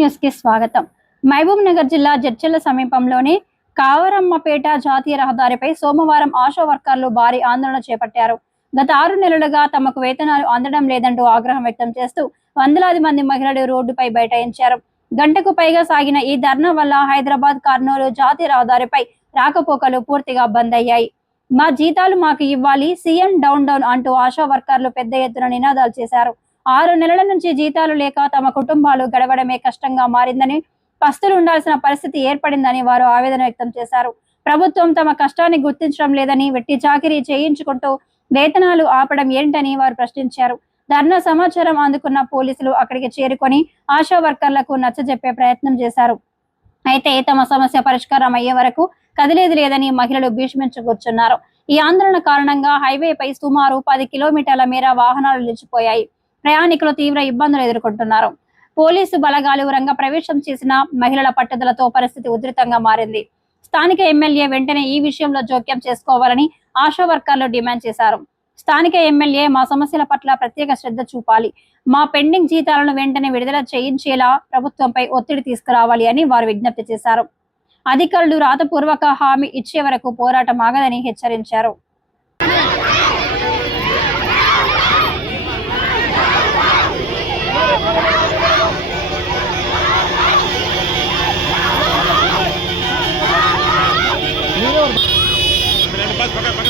News కి స్వాగతం. మహబూబ్ నగర్ జిల్లా జడ్చర్ల సమీపంలోని కావరమ్మపేట జాతీయ రహదారిపై సోమవారం ఆశా వర్కర్లు భారీ ఆందోళన చేపట్టారు. గత 6 నెలలుగా తమకు వేతనాలు అందడం లేదంటూ ఆగ్రహం వ్యక్తం చేస్తూ వందలాది మంది మహిళలు రోడ్డుపై బైఠాయించారు. గంటకు పైగా సాగిన ఈ ధర్నా వల్ల హైదరాబాద్ కర్నూలు జాతీయ రహదారిపై రాకపోకలు పూర్తిగా బంద్ అయ్యాయి. మా జీతాలు మాకు ఇవ్వాలి, సీఎం డౌన్ డౌన్ అంటూ ఆశా వర్కర్లు పెద్ద ఎత్తున నినాదాలు చేశారు. 6 నెలల నుంచి జీతాలు లేక తమ కుటుంబాలు గడవడమే కష్టంగా మారిందని, పస్తులు ఉండాల్సిన పరిస్థితి ఏర్పడిందని వారు ఆవేదన వ్యక్తం చేశారు. ప్రభుత్వం తమ కష్టాన్ని గుర్తించడం లేదని, వెట్టి చాకిరీ చేయించుకుంటూ వేతనాలు ఆపడం ఏంటని వారు ప్రశ్నించారు. ధర్నా సమాచారం అందుకున్న పోలీసులు అక్కడికి చేరుకొని ఆశా వర్కర్లకు నచ్చజెప్పే ప్రయత్నం చేశారు. అయితే తమ సమస్య పరిష్కారం అయ్యే వరకు కదిలేది లేదని మహిళలు భీష్మించి కూర్చున్నారు. ఈ ఆందోళన కారణంగా హైవేపై సుమారు 10 కిలోమీటర్ల మేర వాహనాలు నిలిచిపోయాయి. ప్రయాణికులు తీవ్ర ఇబ్బందులు ఎదుర్కొంటున్నారు. పోలీసు బలగాలు రంగ ప్రవేశం చేసిన మహిళల పట్టుదలతో పరిస్థితి ఉధృతంగా మారింది. స్థానిక ఎమ్మెల్యే వెంటనే ఈ విషయంలో జోక్యం చేసుకోవాలని ఆశా వర్కర్లు డిమాండ్ చేశారు. స్థానిక ఎమ్మెల్యే మా సమస్యల పట్ల ప్రత్యేక శ్రద్ధ చూపాలి, మా పెండింగ్ జీతాలను వెంటనే విడుదల చేయించేలా ప్రభుత్వంపై ఒత్తిడి తీసుకురావాలి అని వారు విజ్ఞప్తి చేశారు. అధికారులు రాతపూర్వక హామీ ఇచ్చే వరకు పోరాటం ఆగదని హెచ్చరించారు. बस पकड़